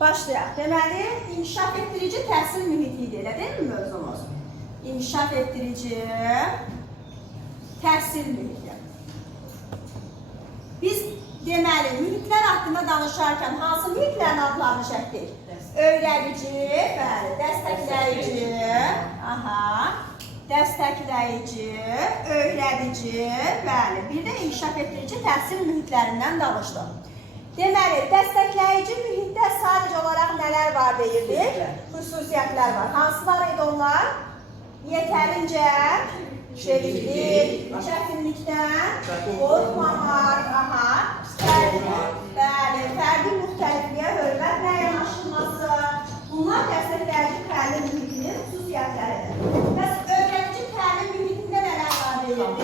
Başlayaq. Deməli, inkişaf etdirici təhsil mühiti idi, elə deyil mi mövzumuz? İnkişaf etdirici təhsil mühiti. Biz deməli, mühitlər haqqında danışarkən hansı mühitlərin adlarını çəkdik? Öyrədici, bəli, dəstəkləyici, dəstəkləyici, öyrədici, bəli, bir də inkişaf etdirici təhsil mühitlərindən danışdıq. Deməli, dəstəkləyici mühitdə sadəcə olaraq nələr var deyirdik? Xüsusiyyətlər var. Hansılar idi onlar? Yetərincə çeviklik, çətinlikdən qorxmamaq, fərdi müxtəlifliyə hörmət və yanaşılması. Bunlar dəstəkləyici təlim mühitinin xüsusiyyətləridir. Bəs öyrədici təlim mühitində nələr var deyirdik?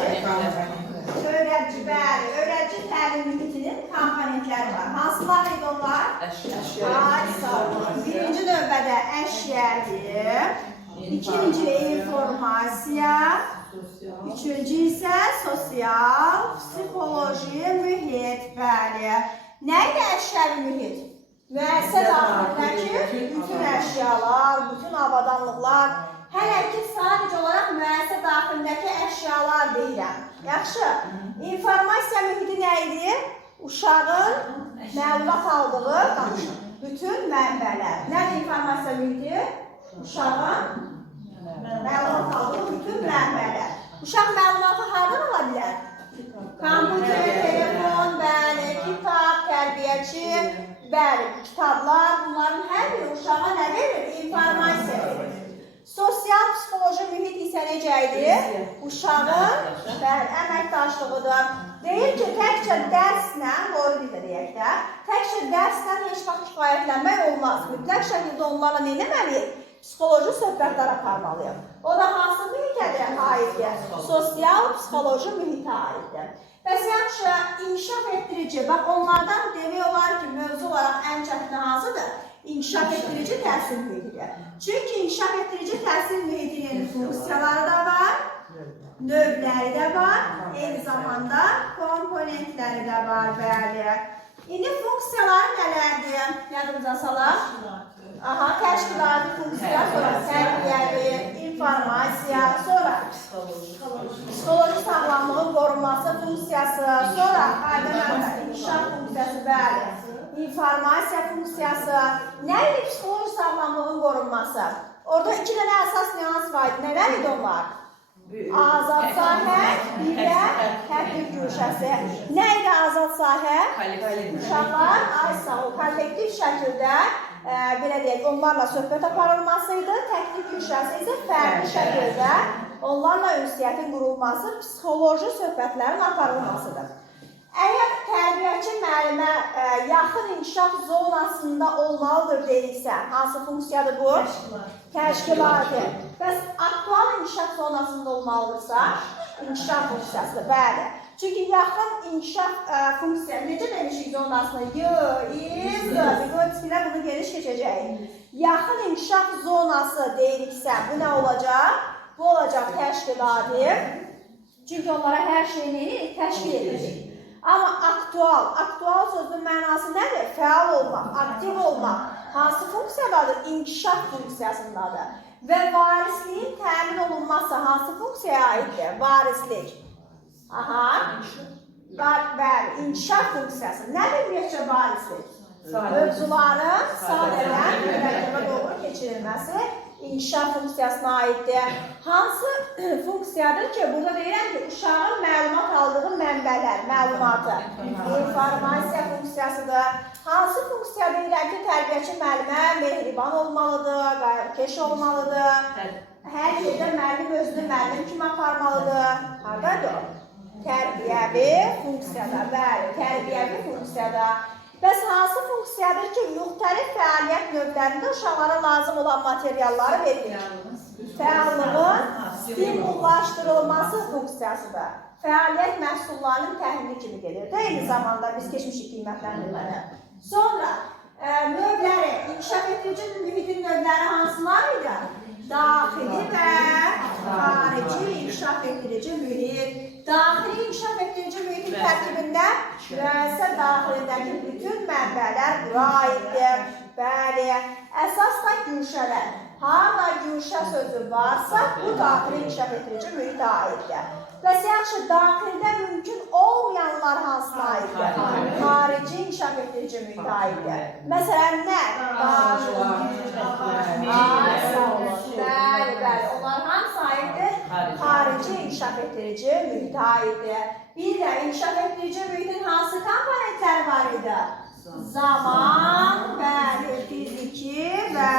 Öyrədici təlim mühitinin komponentləri var. Hansılar idi onlar? Birinci növbədə əşyədir, ikinci informasiya, üçüncü isə sosial, psixoloji mühit, bəli. Nə idi əşyəvi mühit? Müəssisə daxilindəki bütün əşyalar, bütün avadanlıqlar, hələ ki sadəcə olaraq müəssisə daxilindəki əşyalar deyirəm. Yaxşı, informasiya mühiti nə idi? Uşağın məlumat aldığı bütün mənbələr. Nədir informasiya mühiti? Uşağın məlumat aldığı bütün mənbələr. Uşaq məlumatı hardan ala bilər? Kompüter, telefon, bəli, kitab, tərbiyəçi, bəli, kitablar, bunların hər biri uşağa nə verir? İnformasiya verir. Sosial psixoloji mühit isə necə idi? Uşağın əməkdaşlığıdır. Deyir ki, təkcə dərslə, doğru dildə deyək də, təkcə dərslə heç vaxt kifayətlənmək olmaz. Mütləq şəkildə onlarla nə etməliyik? Psixoloji söhbətlər aparmalıyıq. O da hansı mühitə aiddir? Sosial psixoloji mühitə aiddir. Bəs yaxşı, inkişaf etdirici, bax onlardan demək olar ki, mövzu olaraq ən çətin hansıdır? İnkişaf etdirici təhsil mühitidir. Çünki inkişaf etdirici təhsil mühitinin funksiyaları da var, növləri də var, eyni zamanda komponentləri də var, bəli. İndi funksiyaları nələrdir? Yadımıza salaq. Təşkilati funksiya, sonra tərbiyəvi, informasiya, sonra psixoloji sağlamlığın qorunması funksiyası, sonra inkişaf funksiyası, bəli. İnformasiya funksiyası. Nə idi psixoloji sağlamlığın qorunması? Orada iki dənə əsas nüans var idi. Nələr idi onlar? Azad sahə, bir də tətbiq güşəsi. Nə idi azad sahə? Uşaqlar, kollektiv şəkildə, belə deyək, onlarla söhbət aparılmasıydı. Tətbiq güşəsi isə fərqli şəkildə onlarla ünsiyyətin qurulması, psixoloji söhbətlərin aparılmasıdır. Əgər tərbiyəçi müəllimə yaxın inkişaf zonasında olmalıdır deyilsə, hansı funksiyadır bu? Təşkilatı. Bəs aktual inkişaf zonasında olmalıdırsa, inkişaf funksiyasıdır, bəli. Çünki yaxın inkişaf funksiyası, necə demişik zonasını? Bunu geniş keçəcəyik. Yaxın inkişaf zonası deyiriksə, bu nə olacaq? Bu olacaq təşkilatı. Çünki onlara hər şeyini təşkil edəcək. Amma aktual sözün mənası nədir? Fəal olmaq, aktiv olmaq. Hansı funksiyadadır? İnkişaf funksiyasındadır. Və varisliyin təmin olunması hansı funksiyaya aiddir? Varislik. Bəli, inkişaf funksiyası. Nədir ümumiyyətcə varislik? Mövzuların sadələn mürəkkəbə doğru keçirilməsi inkişaf funksiyasına aiddir. Hansı funksiyadır ki, burada deyirəm ki, uşağın məlumat aldığı mənbələr, məlumatı, informasiya funksiyasıdır. Hansı funksiya deyirəm ki, tərbiyəçi müəllimə mehriban olmalıdır, qayğıkeş olmalıdır. Hər yerdə müəllim özünü müəllim kimi aparmalıdır. Haradadır? Tərbiyəvi funksiyada, bəli, tərbiyəvi funksiyada. Bəs hansı funksiyadır ki, müxtəlif fəaliyyət növlərində uşaqlara lazım olan materialları verilir? Fəallığın stimullaşdırılması funksiyasıdır. Fəaliyyət məhsullarının təhlili kimi gelir. Eyni zamanda biz keçmişik qiymətləndirmədə. Sonra növləri, inkişaf etdirici mühitin növləri hansılar idi? Daxili və xarici inkişaf etdirici mühit. Daxili inkişaf etdirici mühitin tərkibində müəssisə daxilindəki bütün mənbələr bura aiddir. Bəli, əsas da güşələr. Harada güşə sözü varsa, bu daxili inkişaf etdirici mühitə aiddir. Bəs yaxşı, daxildə mümkün olmayanlar hansına aiddir? Xarici inkişaf etdirici mühitə aiddir. Məsələn, nə? Bəli, bəli. Onlar hamısı aiddir? Xarici inkişaf etdirici mühitə aiddir. Bir də inkişaf etdirici mühitin hansı komponentləri var idi? Zaman, bəli, fiziki və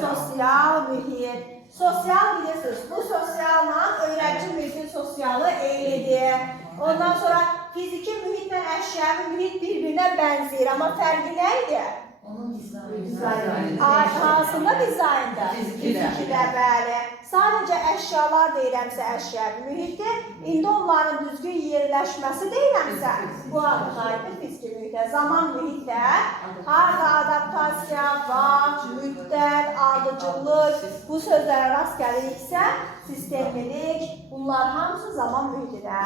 sosial mühit. Sosial bilirsiniz, bu sosialla öyrənci mühitin sosialı eynidir. Ondan sonra fiziki mühitlə əşyavi mühit bir-birinə bənzəyir, amma fərqi nə idi? Onun dizaynı. Hansında dizaynda? Fizikdə, bəli. Sadəcə əşyalar deyirəmsə əşyavi mühitdir. İndi onların düzgün yerləşməsi deyirəmsə, bu adı aiddir fiziki mühitə. Zaman mühitdə harada adaptasiya, vaxt, müddət, ardıcıllıq, bu sözlərə rast gəliriksə, sistemlilik, bunlar hamısı zaman mühitinə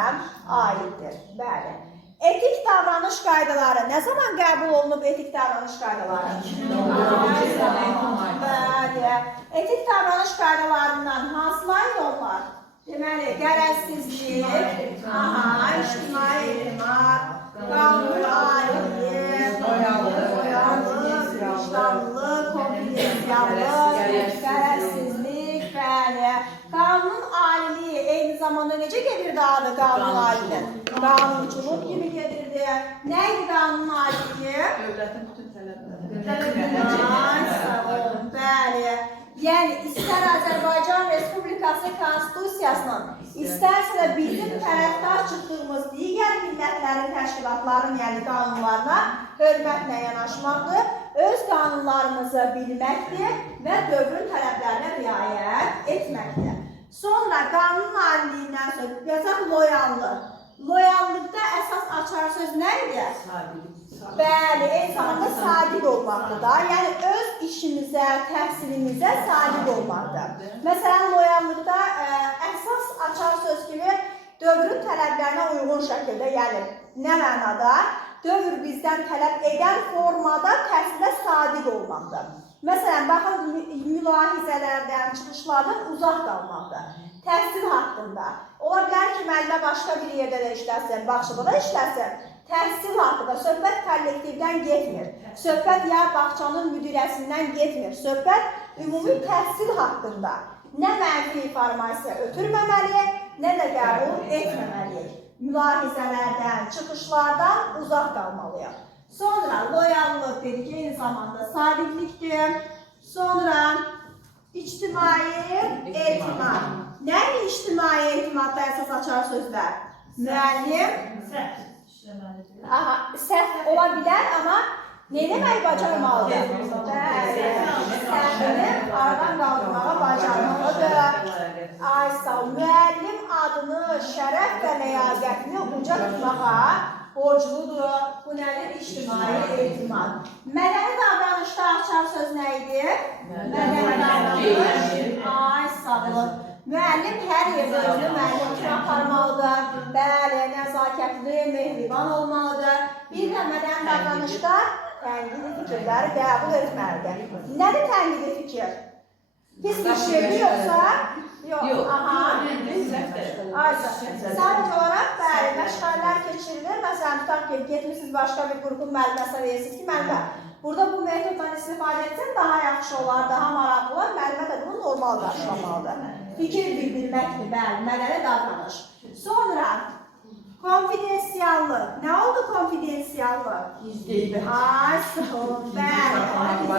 aiddir. Bəli. Etik davranış qaydaları. Nə zaman qəbul olunub etik davranış qaydaları? Bəli. Etik davranış qaydalarından hansılaydı onlar? Deməli, qərəzsizlik, ictimai etimad, qanun aidlik, loyallık, vicdanlılıq, konfidensiallıq, qərəzsizlik, bəli. Qanun aliliyi eyni zamanda necə gedirdi adı qanun aliliyi? Qanunçuluq kimi gedirdi. Nə idi qanun aliliyi? Dövlətin bütün tələbləri. Bəli. Yəni, istər Azərbaycan Respublikası Konstitusiyasının, istərsə də bizim tərəfdar çıxdığımız digər millətlərin, təşkilatların, yəni qanunlarına hörmətlə yanaşmaqdır, öz qanunlarımızı bilməkdir və dövrün tələblərinə riayət etməkdir. Sonra qanun aliliyindən sonra yazaq loyallıq. Loyallıqda əsas açar söz nə idi? Bəli, eyni zamanda sadiq olmaqdır da. Yəni, öz işimizə, təhsilimizə sadiq olmaqdır. Məsələn, loyallıqda əsas açar söz kimi dövrün tələblərinə uyğun şəkildə, yəni nə mənada? Dövr bizdən tələb edən formada təhsilə sadiq olmaqdır. Məsələn, baxın, mülahizələrdən, çıxışlardan uzaq qalmaqdır. Təhsil haqqında. Ola bilər ki, müəllimə başqa bir yerdə də işləsin, bağçada işləsin. Təhsil haqqında söhbət kollektivdən getmir. Söhbət ya bağçanın müdirəsindən getmir. Söhbət ümumi təhsil haqqında. Nə mənfi informasiya ötürməməli, nə də qəbul etməməliyik. Mülahizələrdən, çıxışlardan uzaq qalmalıyıq. Sonra loyallıq dedik, eyni zamanda sadiqlikdir. Sonra ictimai etimad. Nədir ictimai etimadda əsas açar sözlər? Müəllim səhv ola bilər, amma nə demək bacarmalıdır? Səhvini aradan qaldırmağa bacarmalıdır. Müəllim adını, şərəf və ləyaqətini uca tutmağa borcludur. Bu nədir? İctimai etimad. Mədəni davranışda açar söz nə idi? Mədəni davranış. Sağ olun. Müəllim hər yerdə özünü müəllim kimi aparmalıdır. Bəli, nəzakətli, mehriban olmalıdır. Bir də mədəni davranışda tənqidi fikirləri qəbul etməlidir. Nədir tənqidi fikir? Pis bir şeydir yoxsa? Yox. Sadəcə olaraq, bəli, məşğələlər keçirilir. Məsələn, tutaq ki, getmişsiniz başqa bir qrupun müəlliməsə verirsiniz ki, müəllimə, burada bu metoddan istifadə etsən daha yaxşı olar, daha maraqlı olar. Müəllimə də bunu normal qarşılamalıdır. Fikir bildirməkdir, bəli, mədəni davranış. Sonra, konfidensiallıq. Nə oldu konfidensiallıq? Gizli. Bəli,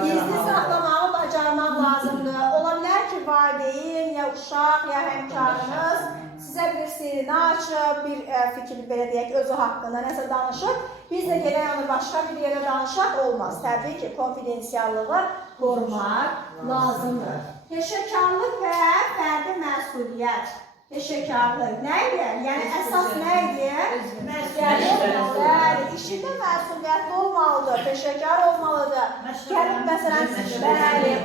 gizli saxlamağı bacarmaq lazımdır. Ola bilər ki, valideyn, ya uşaq, ya həmkarınız sizə bir sirrini açıb, bir fikir, belə deyək, özü haqqında nəsə danışıb, biz də gələk onu başqa bir yerə danışaq olmaz. Təbii ki, konfidensiallığı qorumaq lazımdır. Peşəkarlıq və fərdi məsuliyyət. Peşəkarlıq nə idi? Yəni, əsas nə idi? İşində məsuliyyətli olmalıdır, peşəkar olmalıdır. Gəlib, məsələn,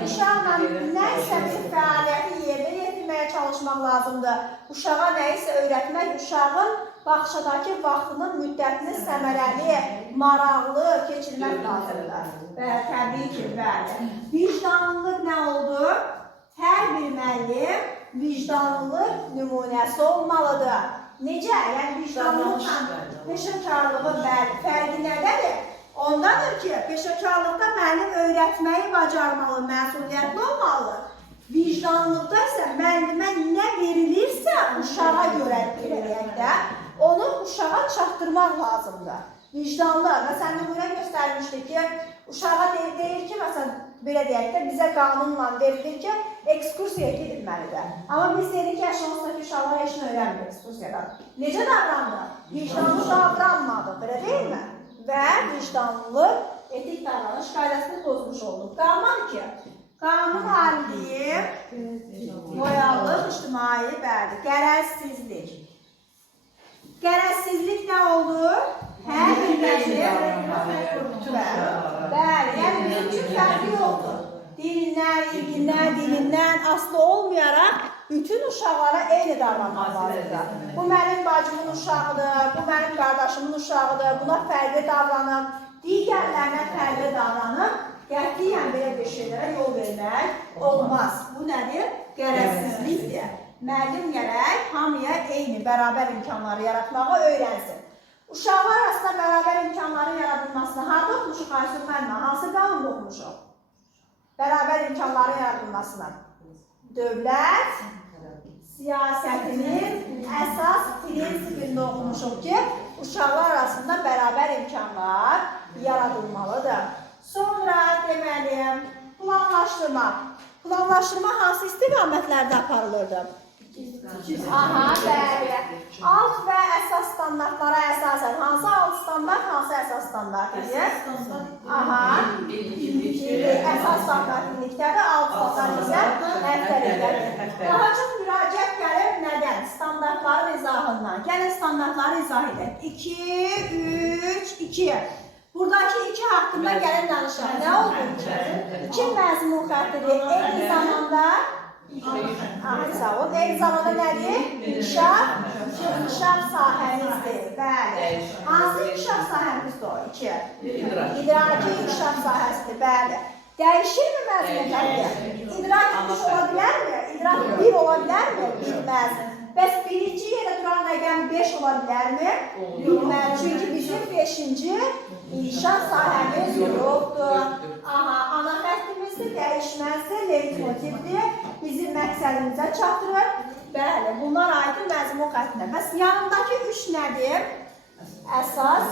uşaqla nəsə bir fəaliyyəti yerdə yetirməyə çalışmaq lazımdır. Uşağa nəyisə öyrətmək, uşağın bağçadakı vaxtının müddətini səmərəli, maraqlı keçirmək lazımdır. Bəli, təbii ki, bəli. Vicdanlılıq nə oldu? Hər bir müəllim vicdanlılıq nümunəsi olmalıdır. Necə? Yəni vicdanlılıqla peşəkarlığın fərqi nədədir? Ondadır ki, peşəkarlıqda müəllim öyrətməyi bacarmalı, məsuliyyətli olmalı. Vicdanlıqda isə müəllimə nə verilirsə uşağa görə deyək də, onu uşağa çatdırmaq lazımdır. Vicdanlı, məsələn, nümunə göstərmişdik ki, uşağa deyir ki, məsələn, belə deyək də, bizə qanunla verilir ki, ekskursiya gedilməlidir. Amma biz deyirik ki, yaşamızdakı uşaqlar heç nə öyrənmir ekskursiyadan. Necə davrandı? Vicdanlı davranmadı, belə deyilmi? Və vicdanlılıq etik davranış qaydasını pozmuş olduq. Qalmadı ki, qanun aliliyi, loyallıq, ictimai, bəli, qərəzsizlik. Qərəzsizlik nə olur? Hər bir müəllim, bəli, yəni bizim üçün fərqi yoxdur. Dilindən asılı olmayaraq bütün uşaqlara eyni davranmaq lazımdır. Bu mənim bacımın uşağıdır, bu mənim qardaşımın uşağıdır, buna fərqli davranıb, digərlərinə fərqli davranıb, qətiyyən belə bir şeylərə yol vermək olmaz. Bu nədir? Qərəzsizlikdir. Müəllim gərək hamıya eyni, bərabər imkanları yaratmağı öyrənsin. Uşaqlar arasında bərabər imkanların yaradılmasını harada oxumuşuq Aysun müəllimə? Hansı qanunda oxumuşuq? Bərabər imkanların yaradılmasını. Dövlət siyasətinin əsas prinsipində oxumuşuq ki, uşaqlar arasında bərabər imkanlar yaradılmalıdır. Sonra deməli, planlaşdırma. Planlaşdırma hansı istiqamətlərdə aparılırdı? Aha, bəli. Alt və əsas standartlara əsasən hansı alt standart, hansı əsas standart edir? Aha, əsas standart birlikdədir, alt standart isə həftəlikdədir. Daha çox müraciət gəlir nədən? Standartların izahından. Gəlin standartları izah edək. 2, 3, 2. Buradakı 2 haqqında gəlin danışaq. Nə oldu? 2 məzmun xəttidir. Eyni zamanda eyni zamanda nədir? İnkişaf sahəmizdir. Bəli. Hansı inkişaf sahəmizdir o? 2. İdraki inkişaf sahəsidir. Bəli. Dəyişir mi məzmun xətti? İdrak 3 ola bilərmi? İdrak 1 ola bilərmi? Bilməz. Bəs birinci yerə duran rəqəm 5 ola bilərmi? Bilməz. Çünki bizim 5-ci inkişaf sahəmiz yoxdur. Aha, ana xəttimizdir, dəyişməzdir, leitmotivdir. Bizim məqsədimizə çatdırır. Bəli, bunlar aiddir məzmun xəttinə. Bəs yanındakı 3 nədir? Əsas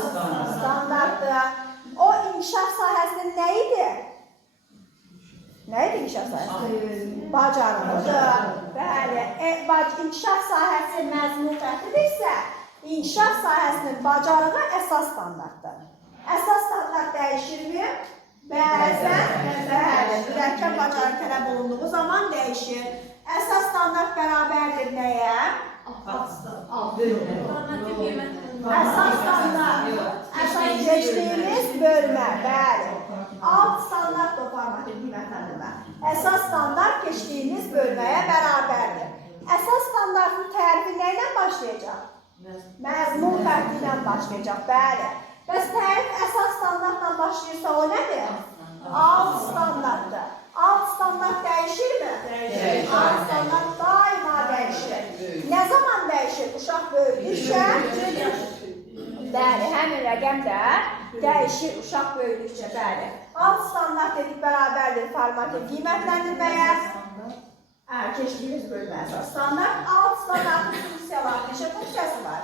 standartdır. O inkişaf sahəsinin nə idi? Nə idi inkişaf sahəsi? Bacarıqdır. Bəli, inkişaf sahəsi məzmun xəttidirsə, inkişaf sahəsinin bacarığı əsas standartdır. Əsas standart dəyişirmi? Bəzən, bəli, mürəkkəb bacarıq tələb olunduğu zaman dəyişir. Əsas standart bərabərdir nəyə? Əsas standart, əsas keçdiyimiz bölmə, bəli. Alt standart da formativ qiymətləndirmə. Əsas standart keçdiyimiz bölməyə bərabərdir. Əsas standartın tərifi nə ilə başlayacaq? Məzmun xətti ilə başlayacaq, bəli. Bəs tərif əsas standartla başlayırsa o nədir? Alt standartdır. Alt standart dəyişirmi? Dəyişir. Alt standart daima dəyişir. Nə zaman dəyişir? Uşaq böyüdükcə, bəli, həmin rəqəm də dəyişir uşaq böyüdükcə, bəli. Alt standart dedik bərabərdir formativ qiymətləndirməyə. Keçdiyimiz bölmə əsas standart. Alt standartın funksiyaları, neçə funksiyası var?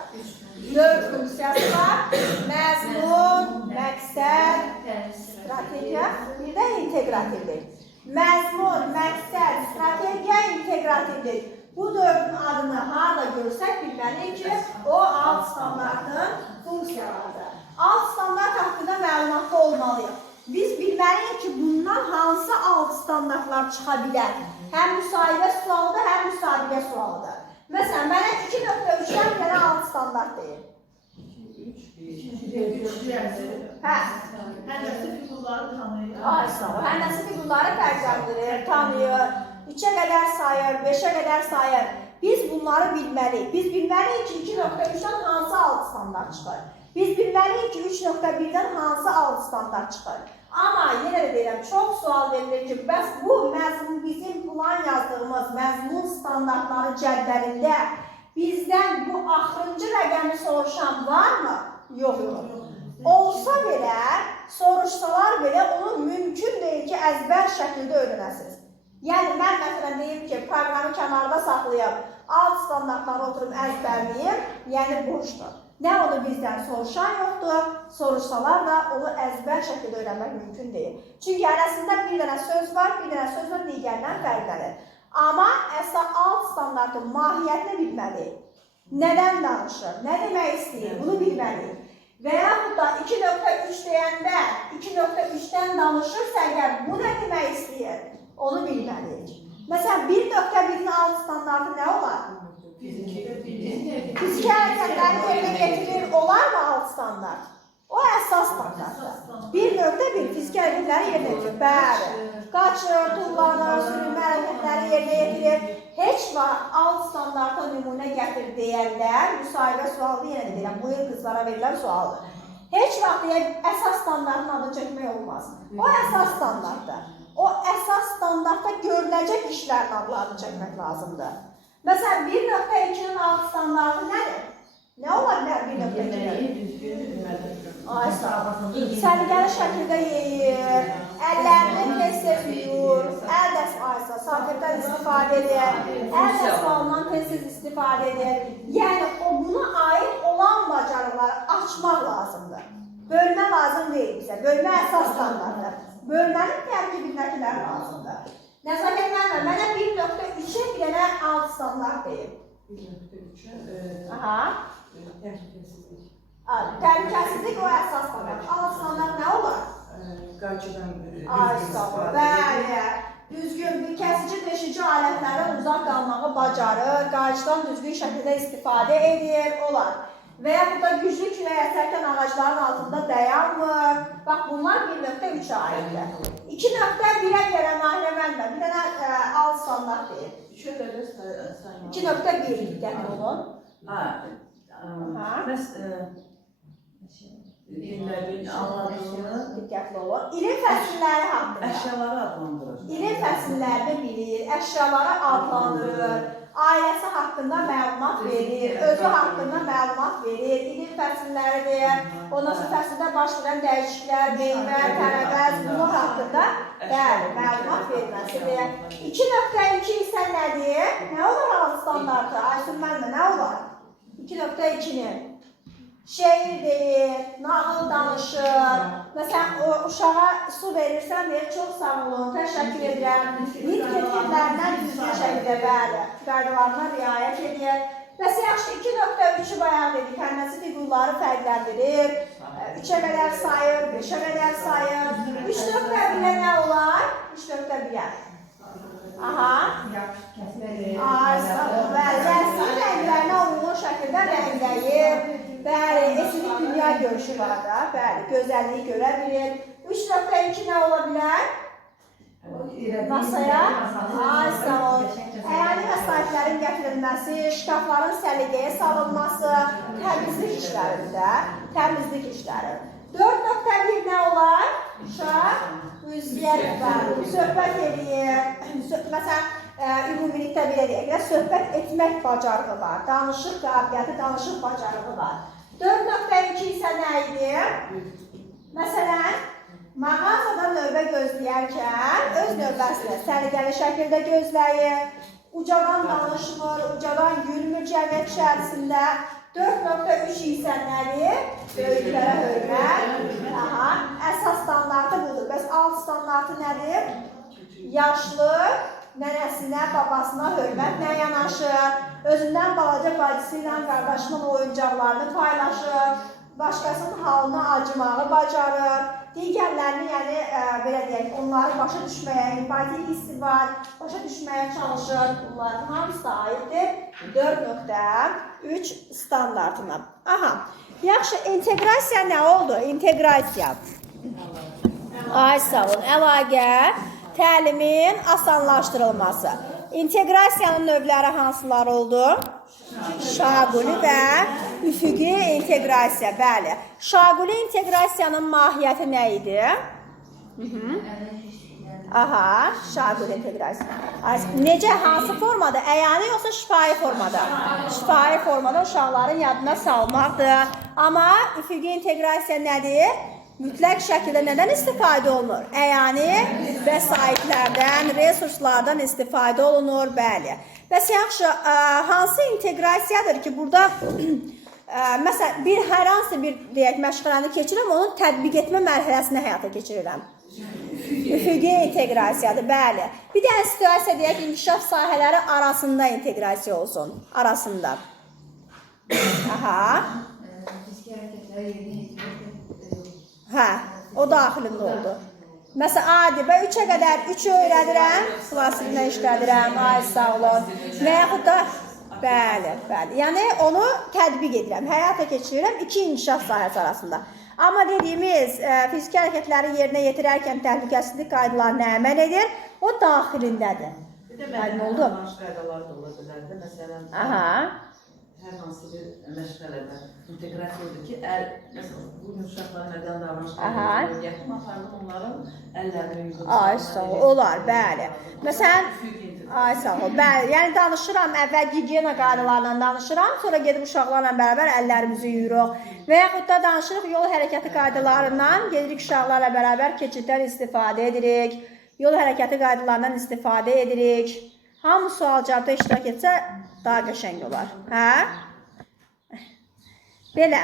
4 funksiyası var. Məzmun, məqsəd, strategiya, bir də integrativlik. Məzmun, məqsəd, strategiya, integrativlik. Bu 4-ün adını harada görsək bilməliyik ki, o alt standartın funksiyalarıdır. Alt standart haqqında məlumatlı olmalıyıq. Biz bilməliyik ki, bundan hansı alt standartlar çıxa bilər? Həm müsahibə sualıdır, həm müsabiqə sualıdır. Məsələn, mənə 2.3-dən gələn alt standart deyil. Həndəsi fiqurları tanıyır. Ay, sağ ol. Həndəsi fiqurları fərqləndirir, tanıyır. 3-ə qədər sayır, 5-ə qədər sayır. Biz bunları bilməliyik. Biz bilməliyik ki, 2.3-dən hansı alt standart çıxır? Biz bilməliyik ki, 3.1-dən hansı alt standart çıxır? Amma yenə də deyirəm, çox sual verilir ki, bəs bu məzmun bizim plan yazdığımız məzmun standartları cədvəlində bizdən bu axırıncı rəqəmi soruşan varmı? Yox. Olsa belə, soruşsalar belə onu mümkün deyil ki, əzbər şəkildə öyrənəsiniz. Yəni, mən məsələn deyim ki, proqramı kənarda saxlayıb, alt standartları oturub əzbərləyim, yəni boşdur. Nə onu bizdən soruşan yoxdur, soruşsalar da onu əzbər şəkildə öyrənmək mümkün deyil. Çünki arasında bir dənə söz var, digərindən fərqlənir. Amma əsas alt standartın mahiyyətini bilməliyik. Nədən danışır, nə demək istəyir, bunu bilməliyik. Və yaxud da 2.3 deyəndə 2.3-dən danışırsa əgər bu nə demək istəyir, onu bilməliyik. Məsələn, 1.1-in alt standartı nə olar? Fiziki hərəkətləri yerinə getirilir, olar mı alt standart? O əsas standartdır. 1.1 fiziki hərəkətləri yerinə getirilir. Bəli. Qaçır, tullanır, sürünmə hərəkətləri yerinə getirilir. Heç vaxt alt standarta nümunə gətir deyərlər, müsahibə sualı yenə də deyirəm, bu il qızlara verilən sualdır. Heç vaxt əsas standartın adını çəkmək olmaz. O əsas standartdır. O əsas standartda görüləcək işlərin adlarını çəkmək lazımdır. Məsələn, 1.2-nin alt standartı nədir? Nə ola bilər 1.2-nin? Səliqəli şəkildə yeyir, əllərini tez-tez yuyur, əl dəsmalıysa salfetdən istifadə edir, əl dəsmalından tez-tez istifadə edir. Yəni, buna aid olan bacarıqları açmaq lazımdır. Bölmə lazım deyil bizə, bölmə əsas standartdır. Bölmənin tərkibindəkilər lazımdır. Nəzakətlənmə, mənə 1.3-ə bir dənə alt standart deyim. 1.3-ə? Təhlükəsizlik o əsas standart. Alt standart nə olar? Bəli, düzgün, bir kəsici deşici alətlərdən uzaq qalmağı bacarır, qayçıdan düzgün şəkildə istifadə edir, olar. Və yaxud da güclü külək əsərkən ağacların altında dayanmır. Bax, bunlar 1.3-ə aiddir. 2.1-ə görə mahiyyəmənmə, bir dənə alt standart deyil. 2.1 diqqətli olun. Bəs ilin anladığını diqqətli olun. İlin fəsilləri haqqında. Əşyaları adlandırır. İlin fəsillərini bilir, əşyaları adlandırır, ailəsi haqqında məlumat verir, özü haqqında məlumat verir, ilin fəsilləridir, ondan sonra fəsildə baş verən dəyişikliklər, meyvə, tərəvəz, bunlar haqqında məlumat verilməsidir. 2.2 isə nədir? Nə olur alt standartı? Aysun mənimlə, nə olur? 2.2-nin şeir deyir, nağıl danışır. Məsələn, uşağa su verirsən deyir, çox sağ olun, təşəkkür edirəm. Nitq etkilərindən düzgün şəkildə qaydalarına riayət edir. Bəs yaxşı, 2.3-ü bayaq dedik, hənnəsi fiqurları fərqləndirir. 3-ə qədər sayır, 5-ə qədər sayır. 3.1-ə nə olar? 3.1-ə. Aha. Rəsmi rənglərinə uyğun şəkildə rəngləyir. Bəli, estetik dünya görüşü var da, bəli, gözəlliyi görə bilir. 3.2 nə ola bilər? Masaya, salon, əyani vəsaitlərin gətirilməsi, şkafların səliqəyə salınması, təmizlik işləri. 4.1 nə olar? Uşaq, müziyyət var, söhbət edir. Məsələn, ümumilikdə belə deyək də, söhbət etmək bacarığı var, danışıq qabiliyyəti, danışıq bacarığı var. 4.2 isə nə idi? Məsələn, mağazada növbə gözləyərkən öz növbəsində səliqəli şəkildə gözləyir, ucadan danışmır, ucadan gülmür cəmiyyət içərisində. 4.3 isə nədir? Böyüklərə hörmət. Əsas standartı budur. Bəs alt standartı nədir? Yaşlı, nənəsinə, babasına hörmətlə yanaşır, özündən balaca bacısı ilə qardaşının oyuncaqlarını paylaşır, başqasının halına acımağı bacarır, digərlərini, yəni, belə deyək, onları başa düşməyə, empati hissi var, başa düşməyə çalışır. Bunların hamısı da aiddir 4.3 standartına. Aha, yaxşı, inteqrasiya nə oldu? İnteqrasiya. Ay sağ olun, əlaqə, təlimin asanlaşdırılması. İnteqrasiyanın növləri hansılar oldu? Şaquli və üfüqi inteqrasiya. Bəli. Şaquli inteqrasiyanın mahiyyəti nə idi? Aha, şaquli inteqrasiya. Necə, hansı formada? Əyani yoxsa şifahi formada? Şifahi formada uşaqların yadına salmaqdır. Amma üfüqi inteqrasiya nədir? Mütləq şəkildə nədən istifadə olunur? Əyani vəsaitlərdən, resurslardan istifadə olunur, bəli. Bəs yaxşı, hansı inteqrasiyadır ki, burada məsələn, hər hansı bir deyək, məşğələni keçirirəm, onun tətbiq etmə mərhələsini həyata keçirirəm. Üfüqi inteqrasiyadır, bəli. Bir dənə situasiya deyək, inkişaf sahələri arasında inteqrasiya olsun, arasında. Aha. Hə, o daxilində oldu. Məsələn, adi, mən 3-ə qədər 3-ü öyrədirəm, klasiklə işlədirəm, ay sağ olun. Və yaxud da, bəli. Yəni, onu tətbiq edirəm, həyata keçirirəm 2 inkişaf sahəsi arasında. Amma dediyimiz, fiziki hərəkətləri yerinə yetirərkən təhlükəsizlik qaydalarına əməl edir, o daxilindədir. Bir də məşq qaydaları da ola bilərdi. Məsələn, hər hansı bir məşğələdə inteqrasiya odur ki, məsələn, bugün uşaqların nədən davranışları gətirim, apardım onların əllərini yüzünü. Ay sağ ol, olar, bəli. Məsələn, ay sağ ol, bəli. Yəni danışıram, əvvəl gigiyena qaydalarla danışıram, sonra gedib uşaqlarla bərabər əllərimizi yuyuruq. Və yaxud da danışırıq yol hərəkəti qaydalarından, gedirik uşaqlarla bərabər keçiddən istifadə edirik, yol hərəkəti qaydalarından istifadə edirik. Hamı sual-cavabda iştirak etsə, daha qəşəng olar. Hə? Belə.